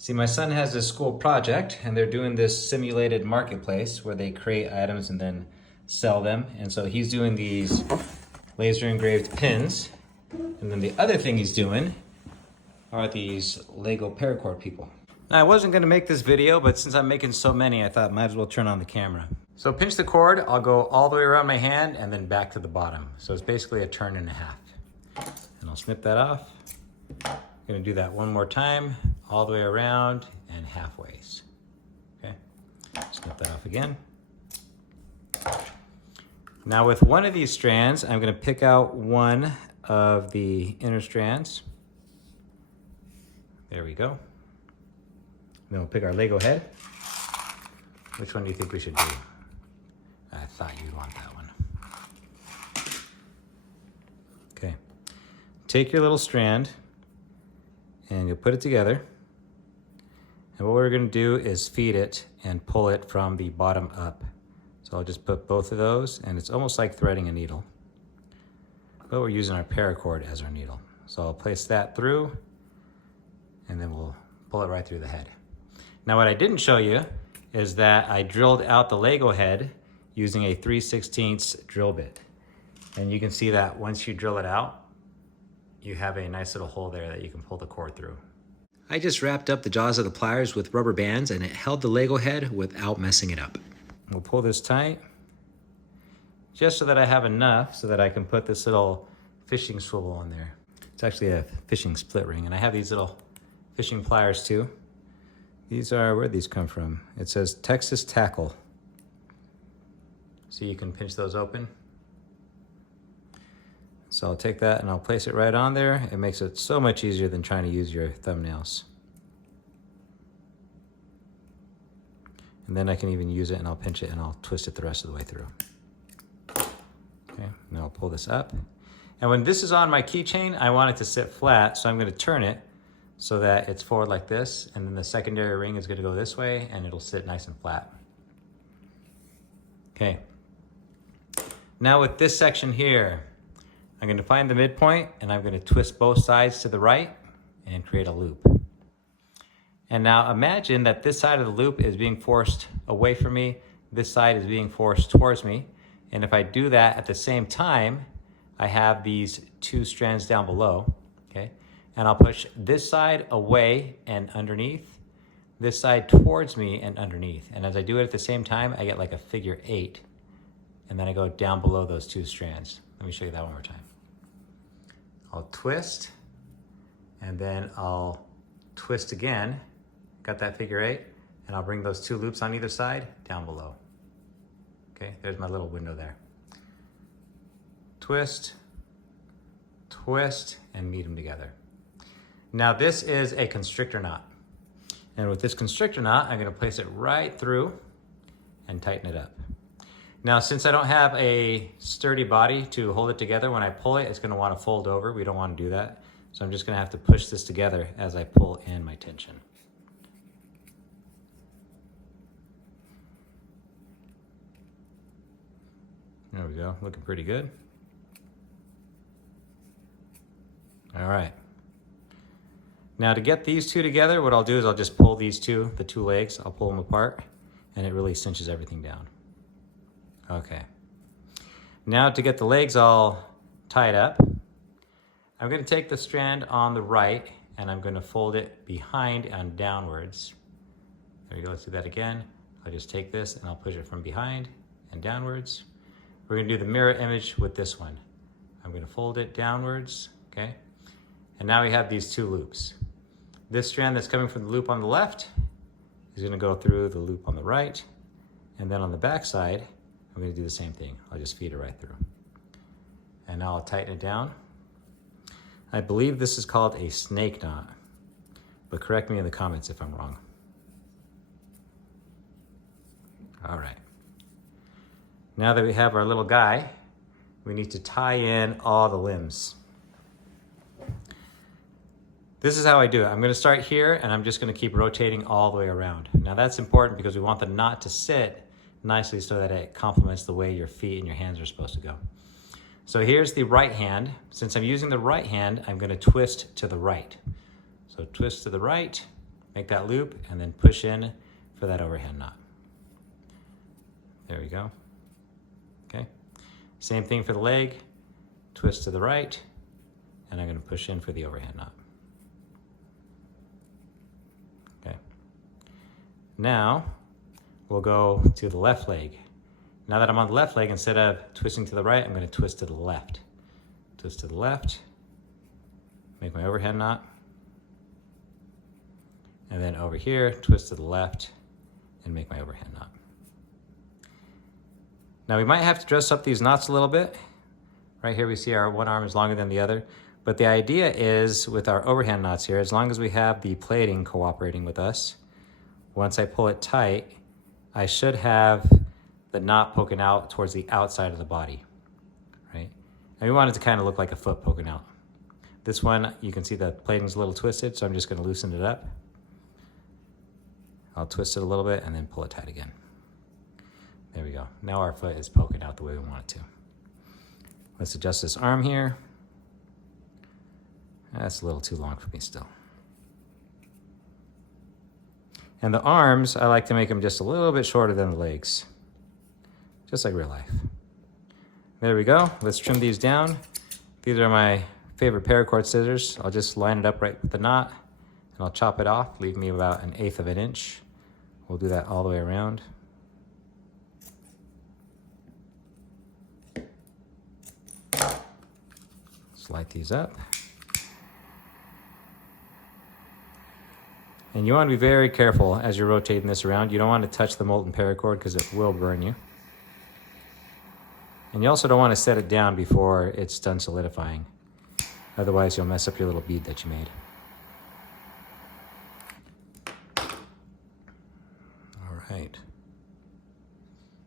See, my son has this school project and they're doing this simulated marketplace where they create items and then sell them. And so he's doing these laser engraved pins. And then the other thing he's doing are these Lego paracord people. Now, I wasn't gonna make this video, but since I'm making so many, I thought might as well turn on the camera. So pinch the cord, I'll go all the way around my hand and then back to the bottom. So it's basically a turn and a half. And I'll snip that off. I'm gonna do that one more time, all the way around and halfways. Okay, snip that off again. Now with one of these strands, I'm gonna pick out one of the inner strands. There we go. Then we'll pick our Lego head. Which one do you think we should do? I thought you'd want that one. Okay, take your little strand and you'll put it together. And what we're gonna do is feed it and pull it from the bottom up. So I'll just put both of those, and it's almost like threading a needle. But we're using our paracord as our needle. So I'll place that through, and then we'll pull it right through the head. Now what I didn't show you is that I drilled out the Lego head using a 3/16 drill bit. And you can see that once you drill it out, you have a nice little hole there that you can pull the cord through. I just wrapped up the jaws of the pliers with rubber bands and it held the Lego head without messing it up. We'll pull this tight, just so that I have enough so that I can put this little fishing swivel on there. It's actually a fishing split ring, and I have these little fishing pliers too. These are, where'd these come from? It says Texas Tackle. So you can pinch those open. So I'll take that and I'll place it right on there. It makes it so much easier than trying to use your thumbnails. And then I can even use it and I'll pinch it and I'll twist it the rest of the way through. Okay, now I'll pull this up. And when this is on my keychain, I want it to sit flat, so I'm gonna turn it so that it's forward like this, and then the secondary ring is gonna go this way and it'll sit nice and flat. Okay. Now with this section here, I'm going to find the midpoint and I'm going to twist both sides to the right and create a loop. And now imagine that this side of the loop is being forced away from me, this side is being forced towards me. And if I do that at the same time, I have these two strands down below, okay? And I'll push this side away and underneath, this side towards me and underneath. And as I do it at the same time, I get like a figure 8. And then I go down below those two strands. Let me show you that one more time. I'll twist, and then I'll twist again. Got that figure 8, and I'll bring those two loops on either side down below. Okay, there's my little window there. Twist, twist, and meet them together. Now this is a constrictor knot. And with this constrictor knot, I'm gonna place it right through and tighten it up. Now, since I don't have a sturdy body to hold it together, when I pull it, it's gonna wanna fold over. We don't wanna do that. So I'm just gonna have to push this together as I pull in my tension. There we go, looking pretty good. All right. Now to get these two together, what I'll do is I'll just pull these two, the two legs, I'll pull them apart, and it really cinches everything down. Okay. Now to get the legs all tied up, I'm gonna take the strand on the right and I'm gonna fold it behind and downwards. There you go, let's do that again. I'll just take this and I'll push it from behind and downwards. We're gonna do the mirror image with this one. I'm gonna fold it downwards, okay? And now we have these two loops. This strand that's coming from the loop on the left is gonna go through the loop on the right, and then on the back side, I'm gonna do the same thing. I'll just feed it right through. And now I'll tighten it down. I believe this is called a snake knot, but correct me in the comments if I'm wrong. All right. Now that we have our little guy, we need to tie in all the limbs. This is how I do it. I'm gonna start here and I'm just gonna keep rotating all the way around. Now that's important because we want the knot to sit nicely so that it complements the way your feet and your hands are supposed to go. So here's the right hand. Since I'm using the right hand, I'm gonna twist to the right. So twist to the right, make that loop, and then push in for that overhand knot. There we go. Okay. Same thing for the leg. Twist to the right, and I'm going to push in for the overhand knot. Okay. Now we'll go to the left leg. Now that I'm on the left leg, instead of twisting to the right, I'm going to twist to the left. Twist to the left, make my overhand knot, and then over here, twist to the left and make my overhand knot. Now we might have to dress up these knots a little bit. Right here we see our one arm is longer than the other, but the idea is with our overhand knots here, as long as we have the plating cooperating with us, once I pull it tight, I should have the knot poking out towards the outside of the body, right? And we want it to kind of look like a foot poking out. This one, you can see the plating's a little twisted, so I'm just gonna loosen it up. I'll twist it a little bit and then pull it tight again. There we go. Now our foot is poking out the way we want it to. Let's adjust this arm here. That's a little too long for me still. And the arms, I like to make them just a little bit shorter than the legs. Just like real life. There we go. Let's trim these down. These are my favorite paracord scissors. I'll just line it up right with the knot and I'll chop it off, leave me about 1/8 of an inch. We'll do that all the way around. Slide these up. And you want to be very careful as you're rotating this around. You don't want to touch the molten paracord because it will burn you. And you also don't want to set it down before it's done solidifying. Otherwise, you'll mess up your little bead that you made. All right.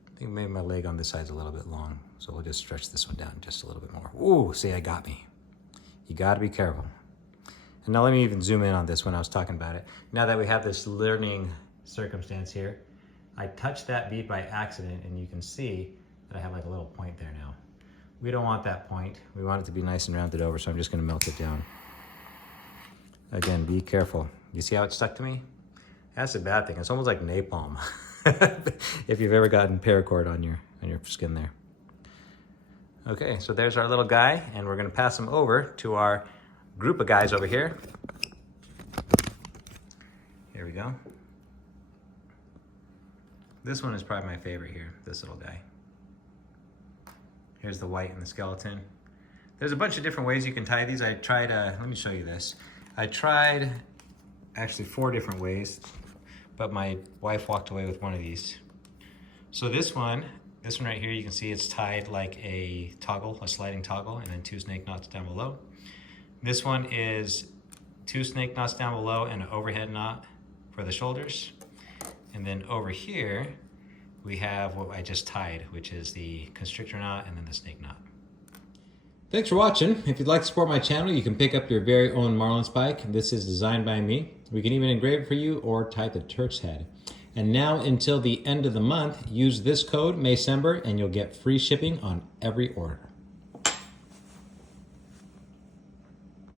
I think maybe my leg on this side's a little bit long, so we'll just stretch this one down just a little bit more. Ooh, see, I got me. You got to be careful. And now let me even zoom in on this when I was talking about it. Now that we have this learning circumstance here, I touched that bead by accident, and you can see that I have like a little point there now. We don't want that point. We want it to be nice and rounded over, so I'm just gonna melt it down. Again, be careful. You see how it stuck to me? That's a bad thing. It's almost like napalm. If you've ever gotten paracord on your skin there. Okay, so there's our little guy, and we're gonna pass him over to our group of guys over here. Here we go. This one is probably my favorite here, this little guy. Here's the white and the skeleton. There's a bunch of different ways you can tie these. I tried, let me show you this. I tried actually 4 different ways, but my wife walked away with one of these. So this one right here, you can see it's tied like a toggle, a sliding toggle, and then 2 snake knots down below. This one is 2 snake knots down below and an overhead knot for the shoulders. And then over here, we have what I just tied, which is the constrictor knot and then the snake knot. Thanks for watching. If you'd like to support my channel, you can pick up your very own marlin spike. This is designed by me. We can even engrave it for you or type a Turk's head. And now until the end of the month, use this code, Maycember, and you'll get free shipping on every order.